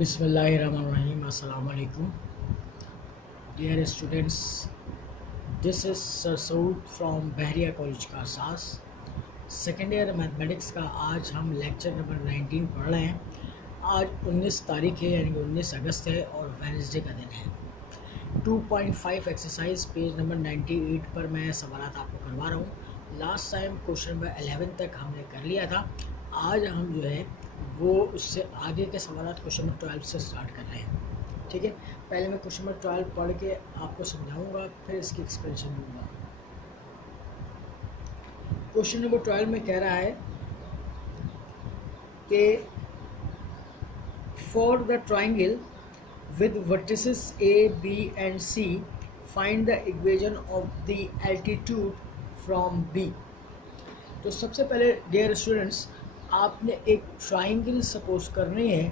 Bismillahirrahmanirrahim. Assalamu alaikum. Dear students, this is Sir Saud from Bahriya College Karsas. Second year mathematics का आज हम lecture number 19 पढ़ रहे हैं। आज 19 तारीख है, यानी कि 19 अगस्त है और वेडनेसडे का दिन है। 2.5 एक्सरसाइज पेज नंबर 98 पर मैं सवाल आपको करवा रहा हूँ। लास्ट टाइम क्वेश्चन नंबर 11 तक हमने कर लिया था। आज हम जो है वो उससे आगे के सवाल क्वेश्चन नंबर 12 से स्टार्ट कर रहे हैं। ठीक है, पहले मैं क्वेश्चन नंबर 12 पढ़ के आपको समझाऊंगा, फिर इसकी एक्सप्लेनेशन दूंगा। क्वेश्चन नंबर 12 में कह रहा है कि for the triangle with vertices A, B and C find the equation of the altitude from B। तो सबसे पहले डियर स्टूडेंट्स, आपने एक ट्राइंगल सपोज करनी है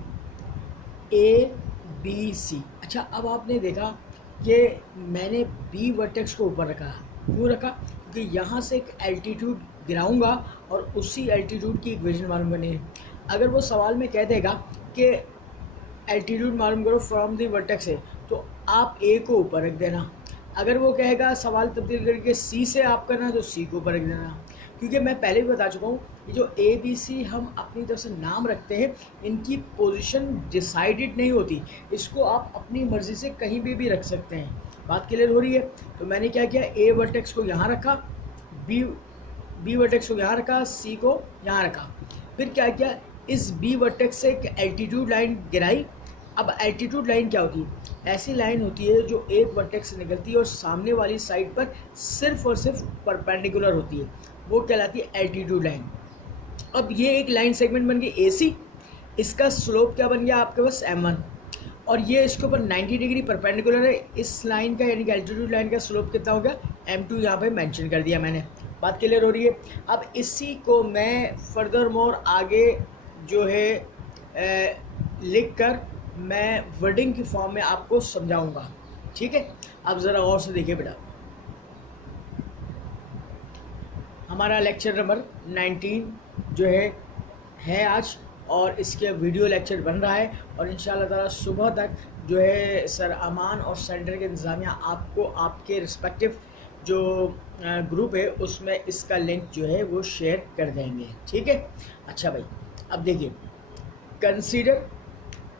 A, B, C। अच्छा, अब आपने देखा कि मैंने B वर्टेक्स को ऊपर रखा। क्यों रखा? क्योंकि यहाँ से एक एल्टीट्यूड गिराऊंगा और उसी एल्टीट्यूड की इक्वेशन मालूम करनी है। अगर वो सवाल में कह देगा कि एल्टीट्यूड मालूम करो फ्रॉम द वर्टेक्स है, तो आप A को ऊपर रख देना। अगर वो कहेगा सवाल तब्दील करके C से आप करना, तो C को ऊपर रख देना। क्योंकि मैं पहले भी बता चुका हूँ, ये जो A, B, C हम अपनी तरफ से नाम रखते हैं, इनकी पोजीशन डिसाइडेड नहीं होती। इसको आप अपनी मर्ज़ी से कहीं भी रख सकते हैं। बात क्लियर हो रही है? तो मैंने क्या किया, A वर्टेक्स को यहाँ रखा, B वर्टेक्स को यहाँ रखा, C को यहाँ रखा। फिर क्या किया, इस B वर्टेक्स से एक एल्टीट्यूड लाइन गिराई। अब एल्टीट्यूड लाइन क्या होती है? ऐसी लाइन होती है जो एक वर्टेक्स से निकलती है और सामने वाली साइड पर सिर्फ और सिर्फ परपेंडिकुलर होती है, वो कहलाती है एल्टीट्यूड लाइन। अब ये एक लाइन सेगमेंट बन गई AC, इसका स्लोप क्या बन गया आपके पास M1, और ये इसके ऊपर 90 डिग्री परपेंडिकुलर है। इस लाइन का यानी कि एल्टीट्यूड लाइन का स्लोप कितना हो गया, M2 यहाँ पे मेंशन कर दिया मैंने। बात क्लियर हो रही है? अब इसी को मैं फर्दर मोर आगे जो है लिख कर मैं वर्डिंग की फॉर्म में आपको समझाऊंगा। ठीक है, अब ज़रा और से देखिए बेटा, हमारा लेक्चर नंबर 19 जो है आज, और इसके वीडियो लेक्चर बन रहा है, और इंशाल्लाह ताला सुबह तक जो है सर अमान और सेंटर के इंतज़ामिया आपको आपके रिस्पेक्टिव जो ग्रुप है उसमें इसका लिंक जो है वो शेयर कर देंगे। ठीक है, अच्छा भाई, अब देखिए, कंसीडर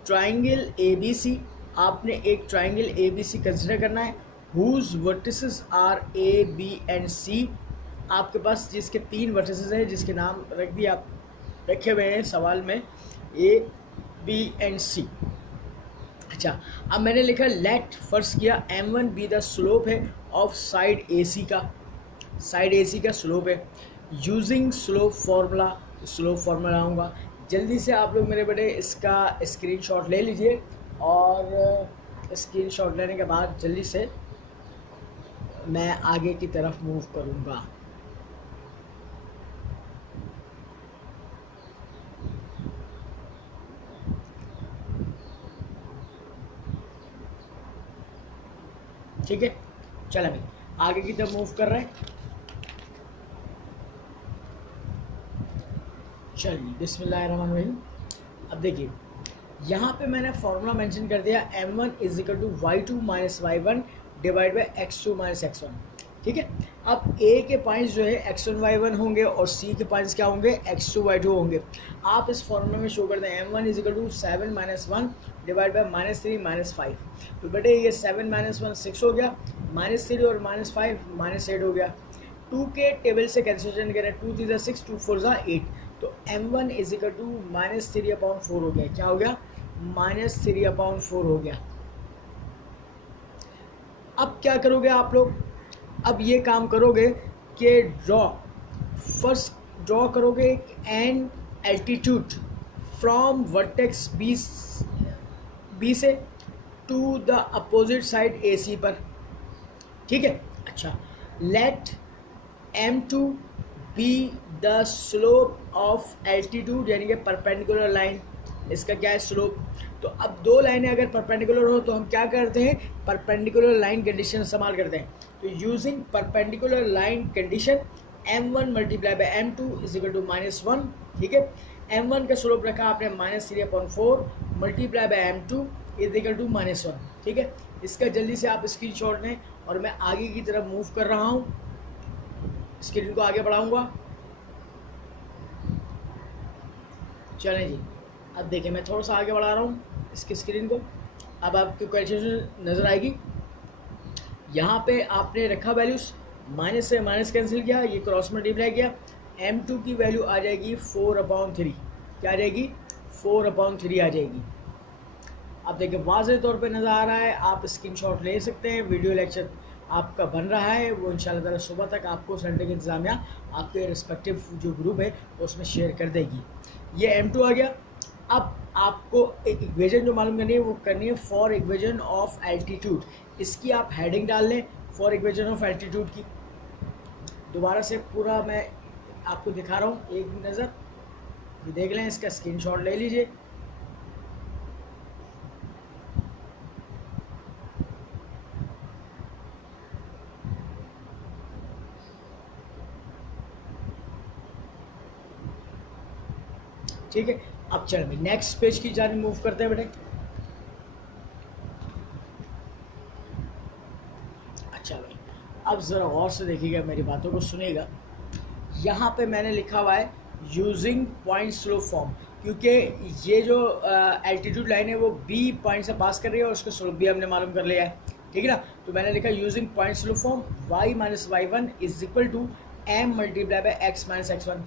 ट्राइंगल ABC। आपने एक ट्राइंगल ABC कंसीडर करना है, whose vertices are A, B and C। आपके पास जिसके 3 वर्टिसेस हैं, जिसके नाम रख दिए आप, रखे हुए हैं सवाल में A, B and C। अच्छा, अब मैंने लिखा लेट, फर्स्ट किया M1 बी द स्लोप है ऑफ साइड AC का, साइड AC का स्लोप है। यूजिंग स्लोप फार्मूला आऊँगा। जल्दी से आप लोग मेरे बेटे इसका स्क्रीनशॉट ले लीजिए, और स्क्रीनशॉट लेने के बाद जल्दी से मैं आगे की तरफ मूव करूँगा। ठीक है, चलो भाई आगे की तरफ मूव कर रहे हैं। चलिए, बिस्मिल्लाहिर्रहमानिर्रहीम। अब देखिए, यहाँ पे मैंने फार्मूला मेंशन कर दिया, M1 = y2 - y1 divide by x2 - x1। ठीक है, अब A के पॉइंट्स जो है x1 y1 होंगे और C के पॉइंट्स क्या होंगे, x2 y2 होंगे। आप इस फार्मूला में शो कर दें M1 = 7 - 1 डिवाइड बाई -3 - 5। तो बेटे ये 7 - 1 6 हो गया, -3 और -5 -8 हो गया। 2 के टेबल से कैंसिलेशन करें, 2 3 × 6, 2 4 × 8, तो M1 = -3/4 हो गया। क्या हो गया, -3/4 हो गया। अब क्या करोगे आप लोग, अब ये काम करोगे कि फर्स्ट ड्रॉ करोगे एक an altitude from vertex B से to the opposite side AC पर। ठीक है, अच्छा, let M2 be the slope of altitude, यानी कि परपेंडिकुलर लाइन, इसका क्या है, स्लोप। तो अब 2 लाइनें अगर परपेंडिकुलर हो तो हम क्या करते हैं, परपेंडिकुलर लाइन कंडीशन इस्तेमाल करते हैं। तो using perpendicular line condition M1 × M2 = -1। ठीक है, M1 का स्लोप रखा आपने -3/4, multiply by m2 is equal to -1। ठीक है, इसका जल्दी से आप स्क्रीनशॉट लें और मैं आगे की तरफ मूव कर रहा हूँ, स्क्रीन को आगे बढ़ाऊंगा। चलें जी, अब देखिए मैं थोड़ा सा आगे बढ़ा रहा हूँ इसकी स्क्रीन को। अब आपको कैलकुलेशन नज़र आएगी। यहाँ पे आपने रखा वैल्यूज़, माइनस से माइनस कैंसिल किया, ये क्रॉस मल्टीप्लाई किया, m2 की वैल्यू आ जाएगी 4/3। क्या आ जाएगी? 4/3 आ जाएगी। अब देखिए वाज़ेह तौर पे नज़र आ रहा है, आप स्क्रीनशॉट ले सकते हैं। वीडियो लेक्चर आपका बन रहा है, वो इंशाल्लाह ताला सुबह तक आपको सेंटर की इंतज़ामिया आपके रिस्पेक्टिव जो ग्रुप है उसमें शेयर कर देगी। ये m2 आ गया। अब आपको एक इक्वेशन जो मालूम करनी है वो करनी है फॉर इक्वेशन ऑफ एल्टीट्यूड। इसकी आप हेडिंग डाल लें, फॉर इक्वेशन ऑफ एल्टीट्यूड की। दोबारा से पूरा मैं आपको दिखा रहा हूँ, एक नज़र ये देख लें, इसका स्क्रीनशॉट ले लीजिए। ठीक है, अब चलिए नेक्स्ट पेज की जाने मूव करते हैं बेटे। अच्छा भाई, अब ज़रा गौर से देखिएगा, मेरी बातों को सुनिएगा। यहाँ पे मैंने लिखा हुआ है यूजिंग पॉइंट स्लोप फॉर्म, क्योंकि ये जो एल्टीट्यूड लाइन है वो बी पॉइंट से पास कर रही है और उसका स्लोप भी हमने मालूम कर लिया है। ठीक है ना, तो मैंने लिखा using point slope form y minus y1 is equal to m multiply by x minus x1।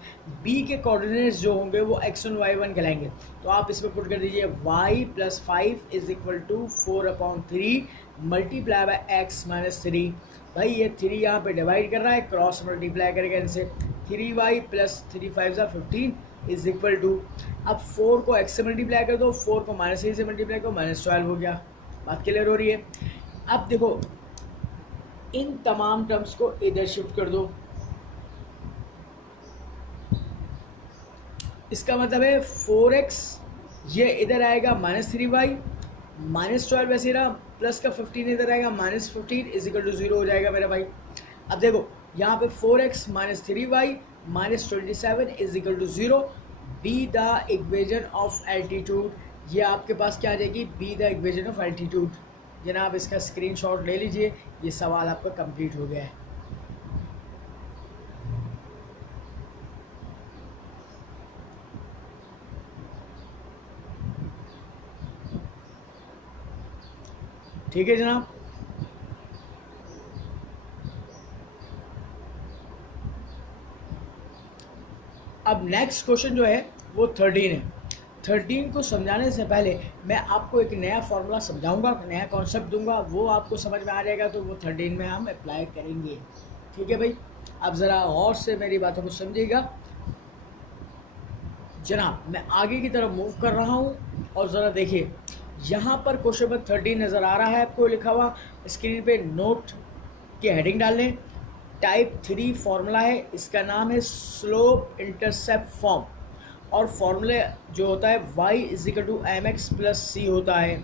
b के कोऑर्डिनेट्स जो होंगे वो x1 y1 कहलाएंगे। तो आप इसमें पुट कर दीजिए y plus 5 is equal to 4/3 multiply by x minus 3। भाई ये 3 यहाँ पे डिवाइड कर रहा है, क्रॉस मल्टीप्लाई करेगा इनसे, 3y plus 3 5 15 is equal to, अब 4 को x से मल्टीप्लाई कर दो, 4 को -3 से मल्टीप्लाई करो, -12 हो गया। बात क्लियर हो रही है? अब देखो इन तमाम टर्म्स को इधर शिफ्ट कर दो। इसका मतलब है 4x ये इधर आएगा -3y, -12 वैसे रहा, प्लस का 15 इधर आएगा, -15 इज इक्वल टू 0 हो जाएगा मेरा भाई। अब देखो यहाँ पे 4x minus 3y minus 27 is equal to 0। Be the equation of altitude, ये आपके पास क्या आ जाएगी? Be the equation of altitude. जनाब इसका स्क्रीनशॉट ले लीजिए, ये सवाल आपका कंप्लीट हो गया है। ठीक है जनाब, अब नेक्स्ट क्वेश्चन जो है वो 13 है। 13 को समझाने से पहले मैं आपको एक नया फॉर्मूला समझाऊंगा, नया कॉन्सेप्ट दूंगा, वो आपको समझ में आ जाएगा, तो वो 13 में हम अप्लाई करेंगे। ठीक है भाई, अब ज़रा गौर से मेरी बातों को समझिएगा। जनाब मैं आगे की तरफ मूव कर रहा हूँ और ज़रा देखिए, यहाँ पर क्वेश्चन नंबर 13 नज़र आ रहा है आपको लिखा हुआ स्क्रीन पे। नोट की हेडिंग डाल लें, टाइप 3 फार्मूला है, इसका नाम है स्लोप इंटरसेप्ट फॉर्म, और फार्मूला जो होता है y is equal to M X plus C होता है।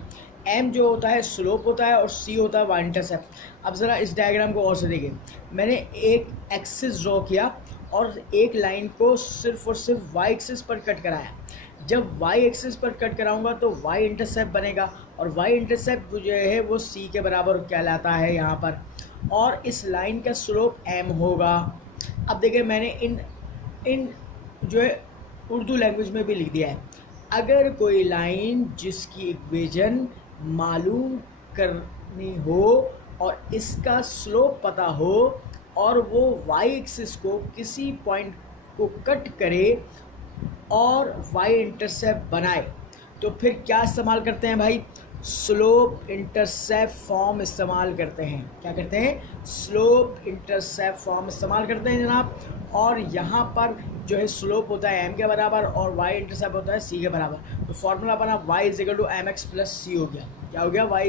m जो होता है स्लोप होता है और c होता है y इंटरसेप्ट। अब ज़रा इस डायग्राम को और से देखिए, मैंने एक एक्सिस ड्रॉ किया और एक लाइन को सिर्फ और सिर्फ y एक्सिस पर कट कराया। जब y एक्सिस पर कट कराऊंगा तो y इंटरसेप्ट बनेगा, और y इंटरसेप्ट जो है वो c के बराबर कहलाता है यहाँ पर, और इस लाइन का स्लोप m होगा। अब देखिए मैंने इन जो है उर्दू लैंग्वेज में भी लिख दिया है। अगर कोई लाइन जिसकी इक्वेशन मालूम करनी हो और इसका स्लोप पता हो और वो y एक्सिस को किसी पॉइंट को कट करे और y इंटरसेप्ट बनाए, तो फिर क्या इस्तेमाल करते हैं भाई? स्लोप इंटरसेप्ट फॉर्म इस्तेमाल करते हैं। क्या करते हैं? स्लोप इंटरसेप्ट फॉर्म इस्तेमाल करते हैं जनाब। और यहाँ पर जो है स्लोप होता है m के बराबर और y इंटरसेप्ट होता है c के बराबर। तो फॉर्मूला बना y is equal to M X plus C हो गया। क्या हो गया? y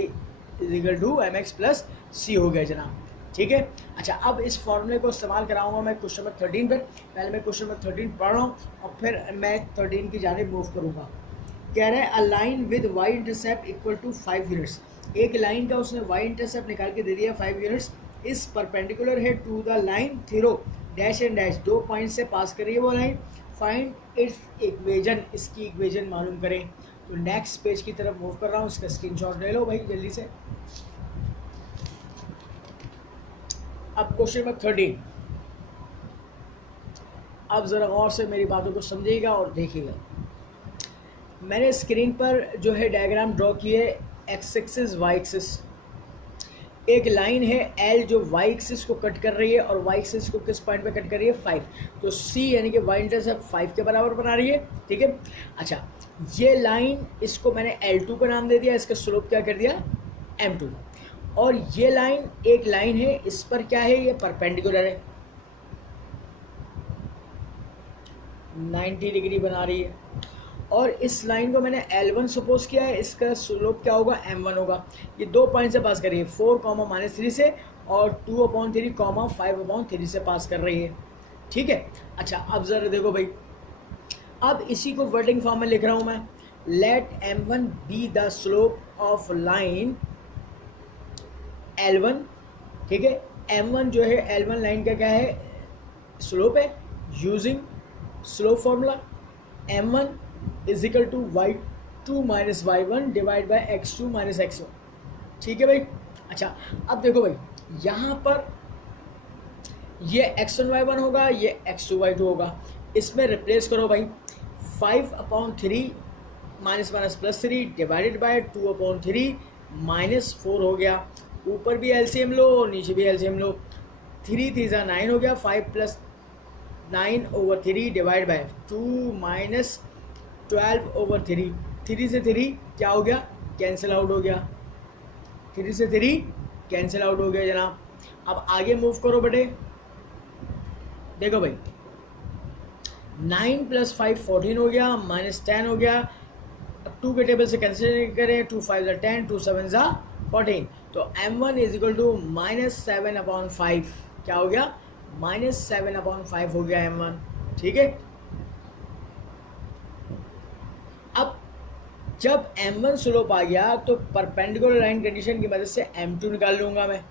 is equal to M X plus C हो गया जनाब। ठीक है, अच्छा अब इस फॉर्मूले को इस्तेमाल कराऊंगा मैं क्वेश्चन नंबर 13 पर। पहले मैं क्वेश्चन नंबर 13 पढ़ रहा हूँ और फिर मैं 13 की जानिब मूव करूँगा। कह रहा है a line with y intercept equal to 5 units. एक लाइन का उसने y इंटरसेप्ट निकाल के दे दिया 5 यूनिट्स। इस परपेंडिकुलर है to the line through dash and dash, 2 point से पास कर रही है वो लाइन। फाइंड इट्स इक्वेशन, इसकी इक्वेशन मालूम करें। तो नेक्स्ट पेज की तरफ मूव कर रहा हूँ, इसका स्क्रीनशॉट ले लो भाई जल्दी से। अब क्वेश्चन नंबर 13, अब ज़रा गौर से मेरी बातों को समझिएगा और देखिएगा। मैंने स्क्रीन पर जो है डायग्राम ड्रॉ किए, एक्स एक्सिस वाई एक्सिस, एक लाइन है एल जो वाई एक्सिस को कट कर रही है और वाई एक्सिस को किस पॉइंट पे कट कर रही है 5, तो सी यानी कि वाई इंटरसेप्ट 5 के बराबर बना रही है, ठीक है। अच्छा, ये लाइन, इसको मैंने L2 का नाम दे दिया, इसका स्लोप क्या कर दिया M2, और ये लाइन एक लाइन है, इस पर क्या है, ये परपेंडिकुलर है, 90 डिग्री बना रही है, और इस लाइन को मैंने L1 सपोज किया है, इसका स्लोप क्या होगा M1 होगा। ये 2 पॉइंट से पास कर रही है, 4, -3 से, और 2/3, 5/3 से पास कर रही है, ठीक है। अच्छा, अब ज़रा देखो भाई, अब इसी को वर्डिंग फॉर्म में लिख रहा हूँ मैं, let M1 be the slope of line L1, ठीक है। M1 जो है L1 लाइन का क्या है, स्लोप है, using slope formula M1 is equal to y2 minus y1 divide by x2 minus x1, ठीक है भाई। अच्छा, अब देखो भाई, यहाँ पर ये x1 y1 होगा, ये x2 y2 होगा, इसमें रिप्लेस करो भाई, 5/3 -3 डिवाइडेड बाई 2/3 -4 हो गया, ऊपर भी एलसीएम लो और नीचे भी एलसीएम लो, 3 3 9 हो गया, 5 + 9/3 डिवाइड बाई 2 - 12/3, 3 से 3 क्या हो गया, कैंसिल आउट हो गया, 3 से 3 कैंसिल आउट हो गया जनाब। अब आगे मूव करो बेटे, देखो भाई, 9 + 5 14 हो गया, -10 हो गया, अब 2 के टेबल से कैंसिल करें, 2 5 = 10, 2 7 = 14, तो M1 इज इक्वल टू -7/5, क्या हो गया, -7/5 हो गया M1, ठीक है। अब जब M1 स्लोप आ गया तो परपेंडिकुलर लाइन कंडीशन की मदद से M2 निकाल लूंगा मैं।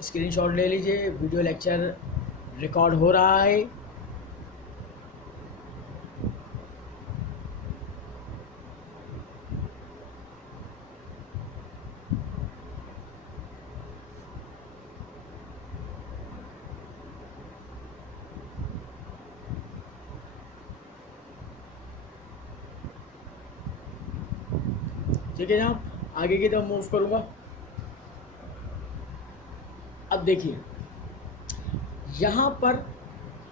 स्क्रीनशॉट ले लीजिए, वीडियो लेक्चर रिकॉर्ड हो रहा है। ठीक है जनाब, आगे की तरफ मूव करूंगा। अब देखिए, यहाँ पर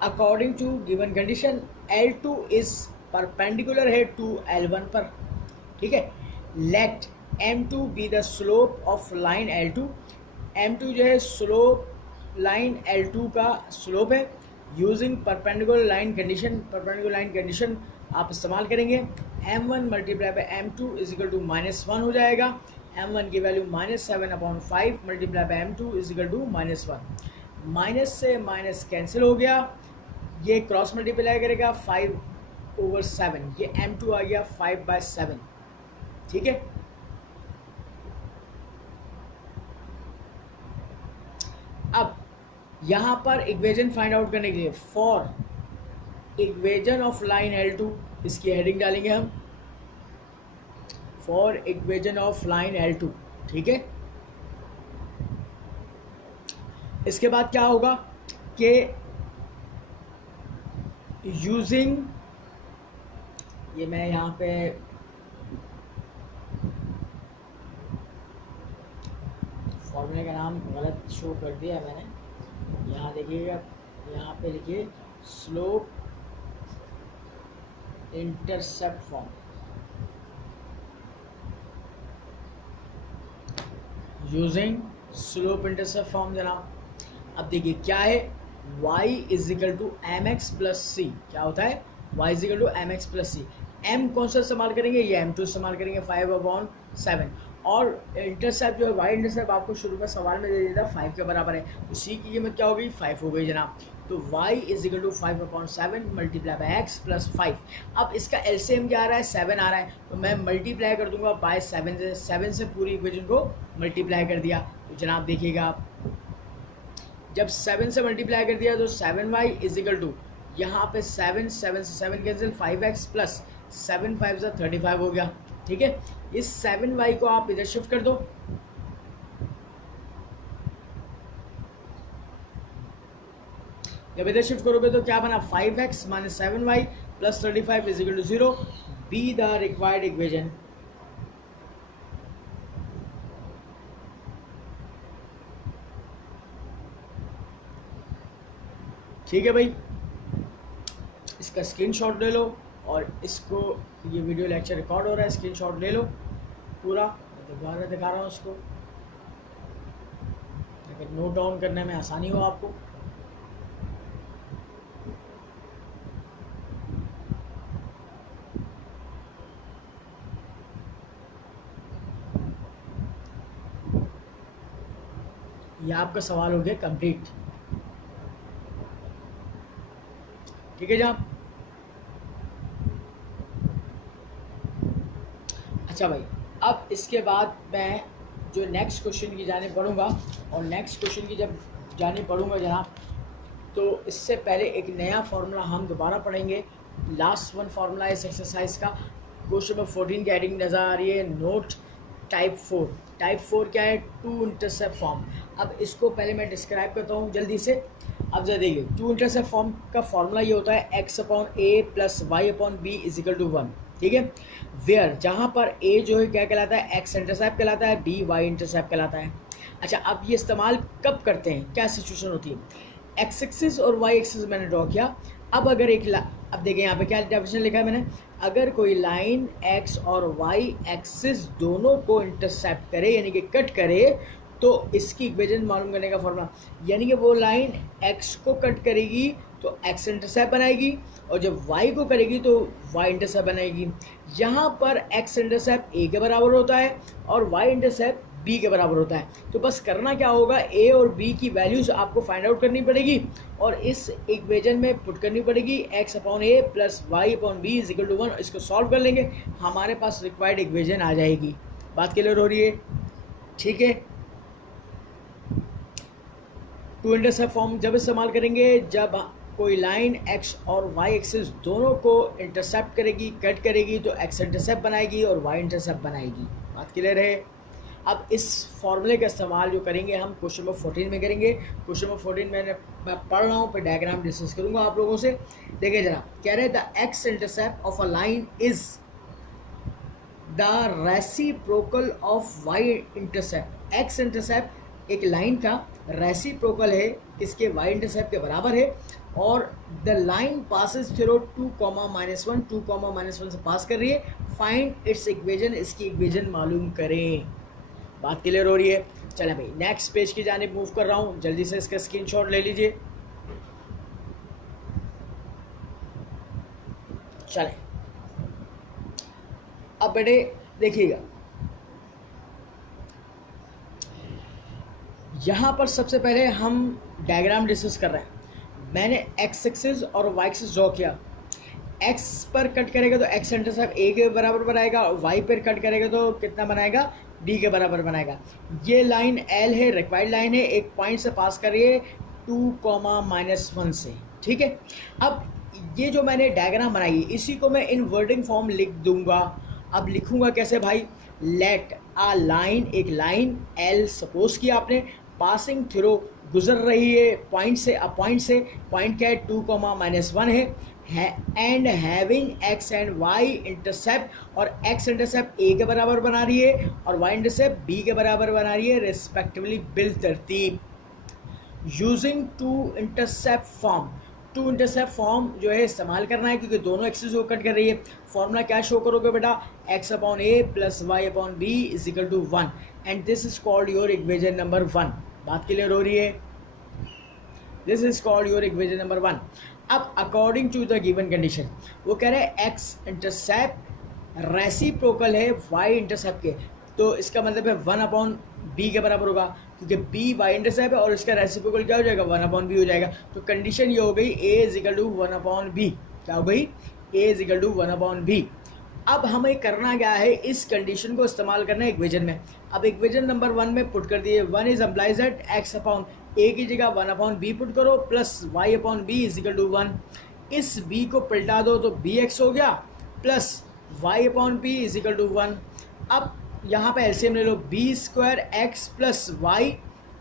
according to given condition L2 is perpendicular है टू L1 पर, ठीक है। Let M2 be the slope of line L2, M2 जो है स्लोप लाइन L2 का स्लोप है, using perpendicular line condition. Perpendicular line condition आप इस्तेमाल करेंगे, M1 × M2 is equal to -1 हो जाएगा, M1 की value -7/5 × M2 is equal to -1, minus से माइनस कैंसिल हो गया, ये क्रॉस मल्टीप्लाई करेगा 5/7, ये M2 आ गया 5/7, ठीक है। अब यहाँ पर इक्वेशन फाइंड आउट करने के लिए, for equation of line L2, इसकी हेडिंग डालेंगे हम, for equation of line L2, ठीक है। इसके बाद क्या होगा कि यूजिंग, ये मैं यहाँ पे फॉर्मूले का नाम गलत शो कर दिया है मैंने, यहाँ देखिएगा, यहाँ पे लिखिए slope intercept form, using slope intercept form जनाब। अब देखिए क्या है, y is equal to mx plus C, क्या होता है, y is equal to mx plus C, m कौन सा इस्तेमाल करेंगे, ये M2 इस्तेमाल करेंगे, 5/7, और इंटरसेप्ट जो है y इंटरसेप्ट आपको शुरू में सवाल में दे दिया था 5 के बराबर है, तो c की कीमत क्या हो गई, 5 हो गई जनाब। तो y is equal to 5/7 multiply by x plus 5। अब इसका एलसीएम क्या आ रहा है, 7 आ रहा है, तो मैं मल्टीप्लाई कर दूंगा बाय 7 से, 7 से पूरी इक्वेशन को मल्टीप्लाई कर दिया। तो जनाब देखिएगा आप, जब 7 से मल्टीप्लाई कर दिया तो 7y इज इक्वल टू, यहाँ पे 7 से 7 कैंसिल, 5x प्लस 7 5 सा 35 हो गया, ठीक है। इस 7y को आप इधर शिफ्ट कर दो, जब इधर शिफ्ट करोगे तो क्या बना 5x minus 7y plus 35 is equal to 0, be the required equation. ठीक है भाई, इसका स्क्रीनशॉट ले लो और इसको, ये वीडियो लेक्चर रिकॉर्ड हो रहा है, स्क्रीनशॉट ले लो पूरा, दोबारा दिखा रहा हूँ उसको, ताकि नोट डाउन करने में आसानी हो आपको। ये आपका सवाल हो गया कंप्लीट, ठीक है जनाब। अच्छा भाई, अब इसके बाद मैं जो नेक्स्ट क्वेश्चन की जाने पढ़ूंगा, और नेक्स्ट क्वेश्चन की जब जाने पढ़ूंगा जनाब, तो इससे पहले एक नया फार्मूला हम दोबारा पढ़ेंगे। लास्ट वन फार्मूला इस एक्सरसाइज का, क्वेश्चन नंबर 14 की हेडिंग नज़र आ रही है, नोट टाइप 4। टाइप 4 क्या है? Two intercept form. अब इसको पहले मैं डिस्क्राइब करता हूँ जल्दी से। अब जरा देखिए, टू इंटरसेप्ट फॉर्म का फॉर्मूला ये होता है x upon a plus y upon b is equal to 1, ठीक है। वेयर जहाँ पर a जो है क्या कहलाता है? x इंटरसेप्ट कहलाता है, b y इंटरसेप्ट कहलाता है। अच्छा, अब ये इस्तेमाल कब करते हैं, क्या सिचुएशन होती है? x एक्सिस और y एक्सिस मैंने ड्रॉ किया। अब अगर अब देखिए यहाँ पे क्या डेफिनेशन लिखा है मैंने, अगर कोई लाइन x और y एक्सिस दोनों को इंटरसेप्ट करे, यानी कि कट करे, तो इसकी इक्वेशन मालूम करने का फॉर्मूला, यानी कि वो लाइन x को कट करेगी तो x इंटरसेप्ट बनाएगी, और जब y को करेगी तो y इंटरसेप्ट बनाएगी। यहाँ पर x इंटरसेप्ट a के बराबर होता है और y इंटरसेप्ट b के बराबर होता है। तो बस करना क्या होगा, a और b की वैल्यूज़ आपको फाइंड आउट करनी पड़ेगी और इस इक्वेशन में पुट करनी पड़ेगी, x upon a plus Y upon b is equal to 1। इसको सॉल्व कर लेंगे, हमारे पास रिक्वायर्ड इक्वेशन आ जाएगी। बात क्लियर हो रही है? ठीक है। टू इंटरसेप्ट फॉर्म जब इस्तेमाल करेंगे, जब कोई लाइन x और y एक्सिस दोनों को इंटरसेप्ट करेगी, कट करेगी, तो x इंटरसेप्ट बनाएगी और y इंटरसेप्ट बनाएगी। बात क्लियर है? अब इस फॉर्मूले का इस्तेमाल जो करेंगे हम क्वेश्चन नंबर 14 में करेंगे। क्वेश्चन नंबर 14 मैं पढ़ रहा हूँ, फिर डायग्राम डिस्कस करूँगा आप लोगों से। देखिए जरा, कह रहे the x intercept of a line is the reciprocal of y intercept. X intercept एक लाइन का रेसिप्रोकल है, इसके वाई इंटरसेप्ट के बराबर है, और द लाइन पासिस थ्रू 2,-1, 2,-1 से पास कर रही है। फाइंड इट्स इक्वेशन, इसकी इक्वेशन मालूम करें। बात क्लियर हो रही है? चलें भाई, नेक्स्ट पेज की जानिब मूव कर रहा हूँ, जल्दी से इसका स्क्रीनशॉट ले लीजिए। चलें, अब बेटे देखिएगा, यहाँ पर सबसे पहले हम डायग्राम डिस्कस कर रहे हैं। मैंने एक्स एक्सिस और वाई एक्सिस ड्रॉ किया। x पर कट करेगा तो x इंटरसेप्ट a के बराबर बनाएगा, और y पर कट करेगा तो कितना बनाएगा? d के बराबर बनाएगा। ये लाइन L है, रिक्वायर्ड लाइन है, एक पॉइंट से पास कर रही है 2,-1 से, ठीक है। अब ये जो मैंने डायग्राम बनाई है, इसी को मैं इनवर्टिंग फॉर्म लिख दूंगा। अब लिखूंगा कैसे भाई? लेट आ लाइन, एक लाइन L सपोज किया आपने, पासिंग थ्रू गुजर रही है पॉइंट से, पॉइंट से, पॉइंट क्या है? 2,-1 है, and having x and y intercept, और x इंटरसेप्ट a के बराबर बना रही है और y इंटरसेप्ट b के बराबर बना रही है रिस्पेक्टिवली। बिल तरतीब using two intercept form. Two intercept form जो है इस्तेमाल करना है, क्योंकि दोनों एक्सिस को कट कर रही है। फॉर्मूला क्या शो करोगे बेटा? x upon a plus Y upon b is equal to 1, and this is called your equation number 1। बात क्लियर हो रही है? This is called your equation number 1। अब according to the given condition, वो कह रहे हैं x इंटरसेप्ट रेसिप्रोकल है y इंटरसेप्ट के, तो इसका मतलब है 1 अपॉन b के बराबर होगा, क्योंकि b y इंटरसेप्ट है और इसका रेसिप्रोकल क्या हो जाएगा? 1 अपॉन b हो जाएगा। तो कंडीशन ये हो गई a is equal to 1 upon b। क्या हो गई? a is equal to 1 upon b। अब हमें करना क्या है? इस कंडीशन को इस्तेमाल करना है इक्वेशन में। अब इक्वेशन नंबर 1 में पुट कर दिए, 1 is implies that x upon a की जगह 1 अपॉन b पुट करो, plus y upon b is equal to 1। इस b को पलटा दो तो bx हो गया, plus Y upon P is equal to 1। अब यहाँ पे एलसीएम ले लो, B square x plus Y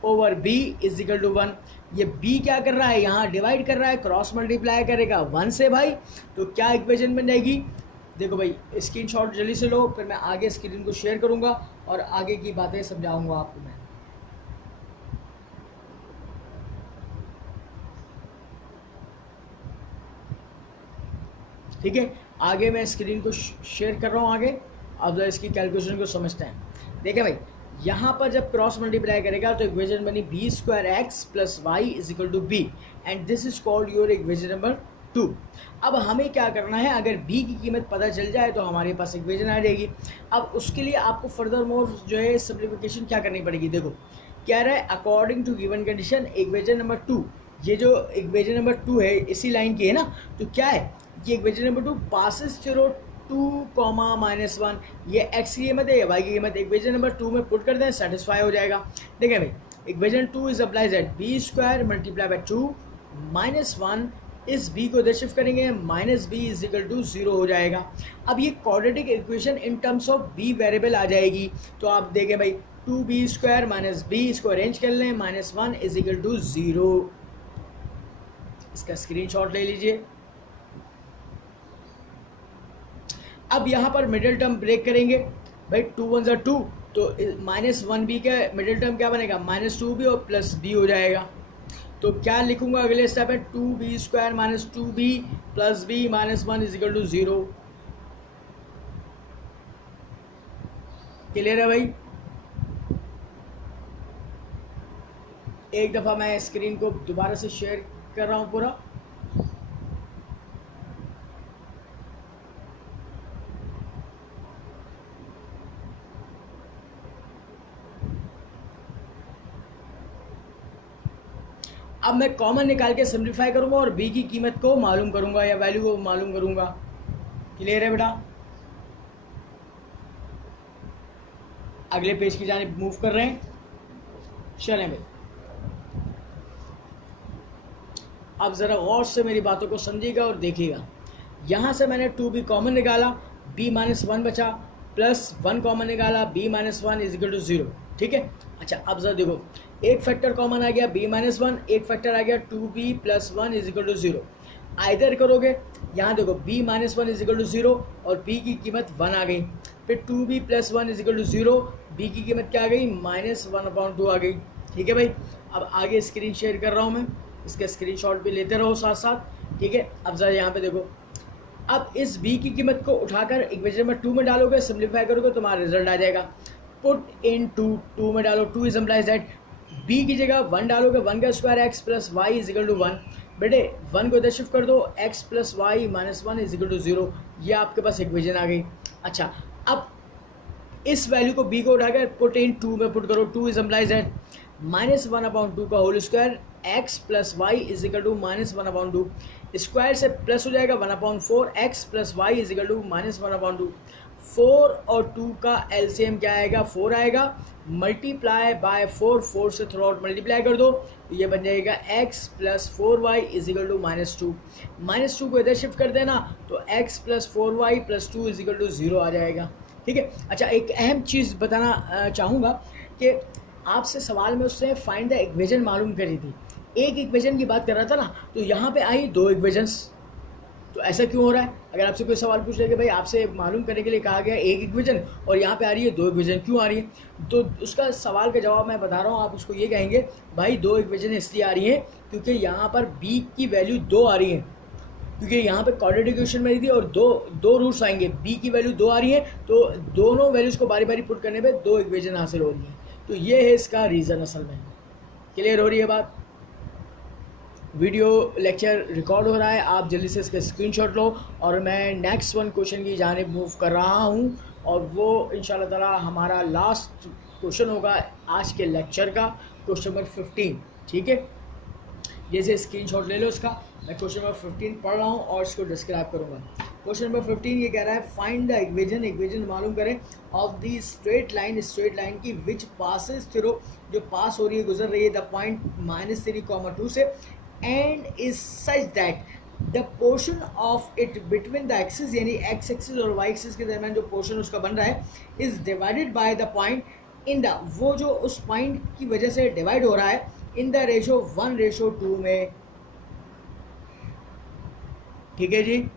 over B is equal to 1। ये बी क्या कर रहा है, यहाँ डिवाइड कर रहा है, क्रॉस मल्टीप्लाई करेगा 1 से भाई, तो क्या इक्वेशन बन जाएगी। देखो भाई स्क्रीनशॉट जल्दी से लो, फिर मैं आगे स्क्रीन को शेयर करूँगा और आगे की बातें समझाऊँगा आपको मैं। ठीक है, आगे मैं स्क्रीन को शेयर कर रहा हूँ आगे, अब इसकी कैलकुलेशन को समझते हैं। देखिए भाई यहाँ पर जब क्रॉस मल्टीप्लाई करेगा तो इक्वेशन बनी b square x plus y is equal to b and this is called your equation number 2। अब हमें क्या करना है, अगर b की कीमत पता चल जाए तो हमारे पास इक्वेशन आ जाएगी। अब उसके लिए आपको फर्दर मोर जो है सिंप्लीफिकेशन क्या करनी पड़ेगी। देखो क्या रहा है, according to given condition equation number 2, ये जो इक्वेशन नंबर 2 है इसी लाइन की है ना, तो क्या है ये इक्वेशन नंबर 2 पासिस थ्रू 2, -1, ये x की कीमत है, ये y की कीमत, इक्वेशन नंबर 2 में पुट कर दें, सेटिस्फाई हो जाएगा। देखिए भाई equation 2 is applies at B square multiply by 2 -1, इस b को इधर शिफ्ट करेंगे, minus B is equal to 0 हो जाएगा। अब ये quadratic equation in terms of b variable आ जाएगी, तो आप देखें भाई 2b स्क्वायर माइनस बी, इसको अरेंज कर लें, -1 इज इक्वल टू 0। इसका स्क्रीनशॉट ले लीजिए। अब यहाँ पर मिडिल टर्म ब्रेक करेंगे भाई, 2 1 ज़ा 2, तो -1b का मिडिल टर्म क्या बनेगा, -2b और प्लस b हो जाएगा। तो क्या लिखूंगा अगले स्टेप में, 2b स्क्वायर माइनस 2b प्लस b -1 is equal to 0। Clear है भाई। एक दफ़ा मैं स्क्रीन को दोबारा से शेयर कर रहा हूँ पूरा। अब मैं कॉमन निकाल के सिंप्लीफाई करूंगा और b की कीमत को मालूम करूंगा या वैल्यू को मालूम करूंगा। क्लियर है बेटा। अगले पेज की जानिब मूव कर रहे हैं, चलें भाई। अब ज़रा गौर से मेरी बातों को समझिएगा और देखिएगा। यहाँ से मैंने 2b कॉमन निकाला, b -1 बचा, प्लस 1 कॉमन निकाला, b -1 इज इक्वल टू 0। ठीक है, अच्छा अब जरा देखो, एक फैक्टर कॉमन आ गया b -1, एक फैक्टर आ गया 2b + 1 is equal to 0। Either करोगे, यहाँ देखो b -1 इज इक्वल टू 0 और b की कीमत 1 आ गई, फिर 2b + 1 is equal to 0, b की कीमत क्या आ गई, -1/2 आ गई। ठीक है भाई, अब आगे स्क्रीन शेयर कर रहा हूँ मैं, इसका स्क्रीनशॉट भी लेते रहो साथ साथ। ठीक है, अब ज़रा यहाँ पे देखो, अब इस b की कीमत को उठाकर इक्वेशन नंबर 2 में डालोगे, सिंप्लीफाई करोगे, तुम्हारा रिजल्ट आ जाएगा। पुट इन 2 में डालो, 2 इज इम्प्लाइज दैट b की जगह 1 डालोगे, 1 का square x plus y is equal to 1। बेटे 1 को इधर शिफ्ट कर दो, x plus y -1 is equal to 0, ये आपके पास इक्वेशन आ गई। अच्छा अब इस वैल्यू को b को उठाकर पुट इन 2 में पुट करो, 2 इज इम्प्लाइज दैट -1/2 का whole square x plus y is equal to -1/2, square से प्लस हो जाएगा 1/4, x plus y is equal to -1/2। 4 और 2 का एलसीएम क्या आएगा, 4 आएगा, मल्टीप्लाई बाय 4, 4 से थ्रू आउट मल्टीप्लाई कर दो, ये बन जाएगा x plus 4y is equal to -2। -2 को इधर शिफ्ट कर देना, तो x plus 4y plus 2 is equal to 0 आ जाएगा। ठीक है, अच्छा एक अहम चीज़ बताना चाहूँगा कि आपसे सवाल में उसने फाइंड द इक्वेशन मालूम करी थी, एक इक्वेशन की बात कर रहा था ना, तो यहाँ पे आई 2 इक्वेशंस। तो ऐसा क्यों हो रहा है, अगर आपसे कोई सवाल पूछ रहे कि भाई आपसे मालूम करने के लिए कहा गया एक इक्वेशन और यहाँ पे आ रही है 2 इक्वेशन, क्यों आ रही है, तो उसका सवाल का जवाब मैं बता रहा हूँ। आप उसको ये कहेंगे भाई 2 इक्वेशन इसलिए आ रही है क्योंकि यहाँ पर b की वैल्यू 2 आ रही है, क्योंकि यहाँ पे क्वाड्रेटिक इक्वेशन में थी और दो रूट्स आएंगे, b की वैल्यू 2 आ रही है, तो दोनों वैल्यूज़ को बारी बारी पुट करने पर 2 इक्वेशन हासिल हो रही है। तो ये है इसका रीज़न असल में। क्लियर हो रही है बात। वीडियो लेक्चर रिकॉर्ड हो रहा है, आप जल्दी से इसका स्क्रीनशॉट लो और मैं नेक्स्ट वन क्वेश्चन की जानिब मूव कर रहा हूँ, और वो इंशाल्लाह ताला हमारा लास्ट क्वेश्चन होगा आज के लेक्चर का, क्वेश्चन नंबर 15। ठीक है, जैसे स्क्रीनशॉट ले लो इसका, मैं क्वेश्चन नंबर 15 पढ़ रहा हूँ और इसको डिस्क्राइब करूँगा। क्वेश्चन नंबर 15 ये कह रहा है फाइंड द इक्वेशन, इक्वेशन मालूम करें ऑफ द स्ट्रेट लाइन की विच पासिस थ्रू, जो पास हो रही है, गुजर रही है द पॉइंट -3, 2 से, and is such that the portion of it between the axis, यानी एक्स एक्सिस और वाई एक्सिस के दरमियान जो पोर्शन उसका बन रहा है, is divided by the point in the, वो जो उस पॉइंट की वजह से डिवाइड हो रहा है इन द रेशो 1:2 में। ठीक है जी।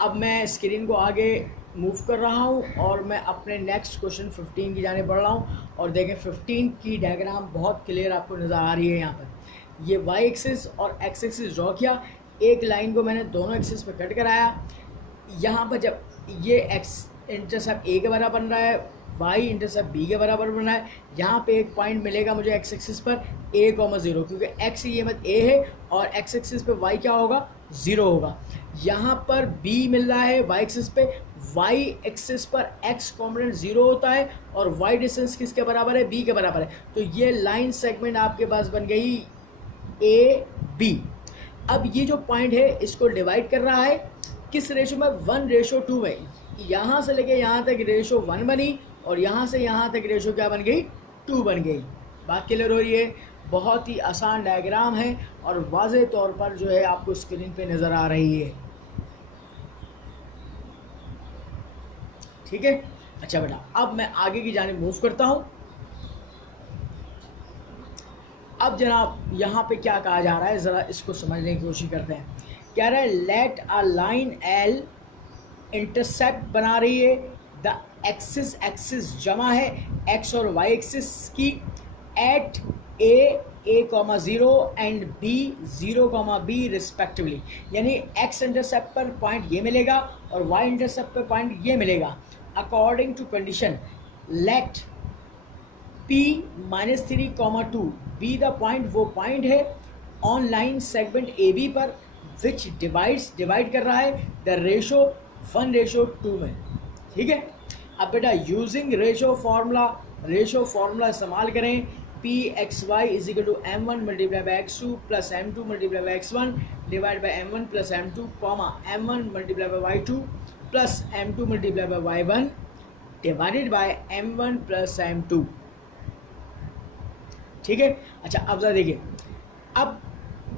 अब मैं स्क्रीन को आगे मूव कर रहा हूँ और मैं अपने नेक्स्ट क्वेश्चन 15 की जाने बढ़ रहा हूँ। और देखें 15 की डायग्राम बहुत क्लियर आपको नज़र आ रही है। यहाँ पर ये वाई एक्सिस और एक्स एक्सिस ड्रॉ किया, एक लाइन को मैंने दोनों एक्सिस पे कट कराया। यहाँ पर जब ये एक्स इंटरसेप्ट ए के बराबर बन रहा है, वाई इंटरसेप्ट बी के बराबर बन रहा है, यहाँ पे एक पॉइंट मिलेगा मुझे एक्स एक्सिस पर a,0, क्योंकि एक्स ये मत ए है और एक्स एक्सिस पे वाई क्या होगा, 0 होगा। यहाँ पर b मिल रहा है वाई एक्सिस पे, वाई एक्सिस पर x कॉम्पोनेंट 0 होता है और y डिस्टेंस किसके बराबर है, b के बराबर है। तो ये लाइन सेगमेंट आपके पास बन गई ए बी। अब ये जो पॉइंट है इसको डिवाइड कर रहा है किस रेशो में, 1:2 में। यहाँ से लेके यहाँ तक रेशो 1 बनी और यहाँ से यहाँ तक रेशो क्या बन गई, 2 बन गई। बात क्लियर हो रही है। बहुत ही आसान डायग्राम है और वाज़ेह तौर पर जो है आपको स्क्रीन पे नज़र आ रही है। ठीक है। अच्छा बेटा, अब मैं आगे की जानिब मूव करता हूँ। अब जनाब यहाँ पे क्या कहा जा रहा है, ज़रा इसको समझने की कोशिश करते हैं। कह रहा है let a line L intercept बना रही है द एक्सिस, एक्सिस जमा है एक्स और वाई एक्सिस की, at a,0 and b,0, respectively. यानी एक्स इंटरसेप्ट पर पॉइंट ये मिलेगा और वाई इंटरसेप्ट पर पॉइंट ये मिलेगा। According to condition let p-3, 2 be the point, वो पॉइंट है on line segment A B पर विच डिवाइड कर रहा है द रेशो 1:2 में। ठीक है। अब बेटा यूजिंग रेशो फार्मूला इस्तेमाल करें। P x y is equal to m1 multiply by x2 plus m2 multiply by x1 divide by m1 plus m2 comma m1 multiply by y2 plus m2 multiply by y1 divided by m1 plus m2। ठीक है। अच्छा अब जरा देखिए, अब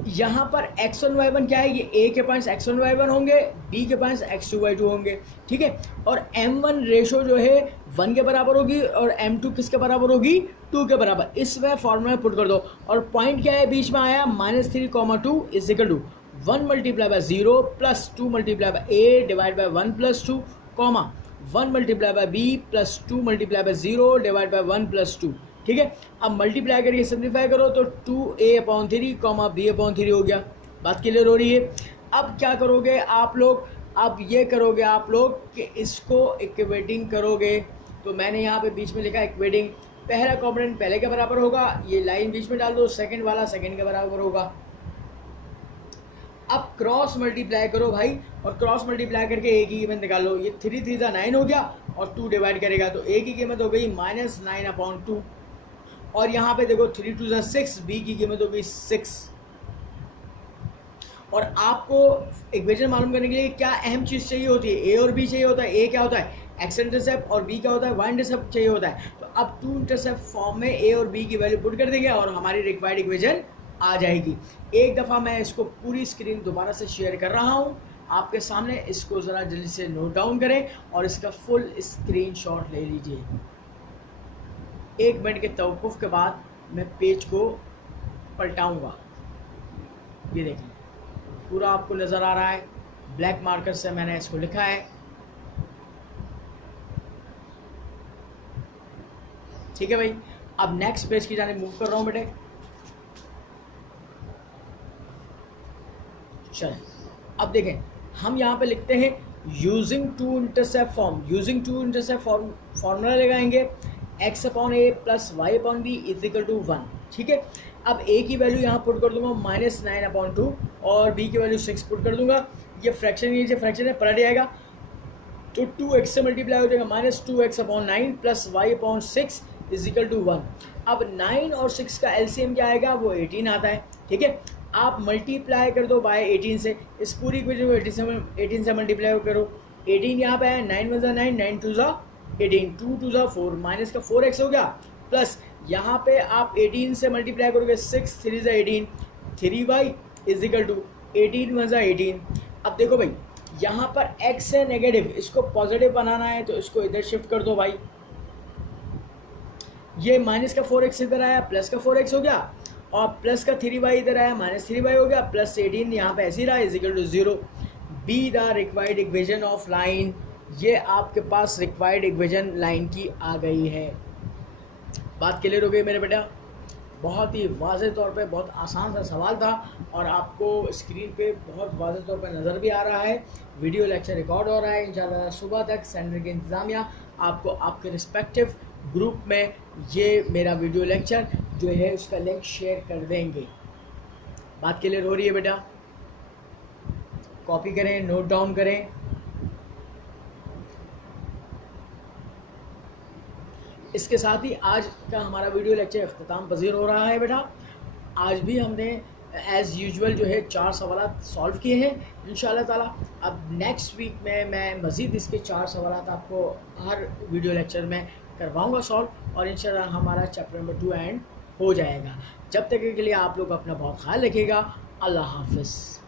यहाँ पर x1 y1 क्या है, ये a के पॉइंट्स x1 y1 होंगे, b के पॉइंट्स x2 y2 होंगे। ठीक है। और m1 रेशो जो है 1 के बराबर होगी और m2 किसके बराबर होगी, 2 के बराबर। इसमें फॉर्मूला में पुट कर दो और पॉइंट क्या है बीच में आया, -3, 2 is equal to 1 multiply by 0 plus 2 multiply by a divide by 1 plus 2 comma 1 multiply by b plus 2 multiply by 0 divide by 1 plus 2। ठीक है। अब मल्टीप्लाई करके सिंप्लीफाई करो तो 2a/3 कॉमा b/3 हो गया। बात क्लियर हो रही है। अब क्या करोगे आप लोग, अब ये करोगे आप लोग कि इसको इक्वेटिंग करोगे। तो मैंने यहाँ पे बीच में लिखा इक्वेटिंग, पहला कॉम्पोनेंट पहले के बराबर होगा, ये लाइन बीच में डाल दो, सेकंड वाला सेकंड के बराबर होगा। अब क्रॉस मल्टीप्लाई करो भाई, और क्रॉस मल्टीप्लाई करके ए की कीमत निकालो। ये 3 3 9 हो गया और 2 डिवाइड करेगा तो ए की कीमत हो गई -9/2। और यहाँ पे देखो 3 2 6, बी की कीमत हो गई 6। और आपको इक्वेशन मालूम करने के लिए क्या अहम चीज़ चाहिए होती है, ए और बी चाहिए होता है। ए क्या होता है, एक्स इंटरसेप्ट, और बी क्या होता है, वाई इंटरसेप्ट चाहिए होता है। तो अब 2 इंटरसेप्ट फॉर्म में ए और बी की वैल्यू पुट कर देंगे और हमारी रिक्वायर्ड इक्वेशन आ जाएगी। एक दफ़ा मैं इसको पूरी स्क्रीन दोबारा से शेयर कर रहा हूँ आपके सामने, इसको ज़रा जल्दी से नोट डाउन करें और इसका फुल स्क्रीनशॉट ले लीजिए। 1 मिनट के तवक़ुफ़ के बाद मैं पेज को पलटाऊँगा। ये देखिए पूरा आपको नज़र आ रहा है, ब्लैक मार्कर से मैंने इसको लिखा है। ठीक है भाई। अब नेक्स्ट पेज की जाने मूव कर रहा हूँ बेटे। चलें अब देखें, हम यहाँ पे लिखते हैं using two intercept form. Using two intercept formula लगाएंगे x/a plus y/b is equal to 1। ठीक है। अब a की वैल्यू यहाँ पुट कर दूंगा -9/2 और b की वैल्यू 6 पुट कर दूंगा। ये फ्रैक्शन नीचे फ्रैक्शन है, पलट जाएगा तो 2x से मल्टीप्लाई हो जाएगा -2x/9 plus y/6 is equal to 1। अब 9 और 6 का एलसीएम क्या आएगा, वो 18 आता है। ठीक है। आप मल्टीप्लाई कर दो बाय 18 से, इस पूरी इक्वेशन को 18 से मल्टीप्लाई करो। 18 यहाँ पे है, 9 1 9, 9 2 18, 2 2 4, माइनस का 4x हो गया, प्लस यहाँ पे आप 18 से मल्टीप्लाई करोगे 6 3 18, 3y इज इक्वल टू 18 × 18। अब देखो भाई यहाँ पर x है नेगेटिव, इसको पॉजिटिव बनाना है तो इसको इधर शिफ्ट कर दो भाई। ये माइनस का 4x इधर आया, प्लस का 4x हो गया, और प्लस का 3y इधर आया, माइनस 3y हो गया, प्लस 18 यहाँ पे ऐसे ही रहा, is equal to 0। Be the required equation of line, ये आपके पास रिक्वायर्ड इक्वेशन लाइन की आ गई है। बात क्लियर हो गई मेरे बेटा? बहुत ही वाज़ेह तौर पे बहुत आसान सा सवाल था और आपको स्क्रीन पे बहुत वाज़ेह तौर पे नज़र भी आ रहा है। वीडियो लेक्चर रिकॉर्ड हो रहा है, इंशाल्लाह सुबह तक सेंटर की इंतज़ामिया आपको आपके रिस्पेक्टिव ग्रुप में ये मेरा वीडियो लेक्चर जो है उसका लिंक शेयर कर देंगे। बात क्लियर हो रही है बेटा? कॉपी करें, नोट डाउन करें। इसके साथ ही आज का हमारा वीडियो लेक्चर अख्ताम पजीर हो रहा है बेटा। आज भी हमने एज़ यूजुअल जो है 4 सवाल सॉल्व किए हैं इंशाल्लाह ताला। अब नेक्स्ट वीक में मैं मज़ीद इसके 4 सवाल आपको हर वीडियो लेक्चर में करवाऊंगा सॉल्व, और इंशाल्लाह हमारा चैप्टर नंबर 2 एंड हो जाएगा। जब तक के लिए आप लोग अपना बहुत ख्याल रखिएगा। अल्लाह हाफ़िज़।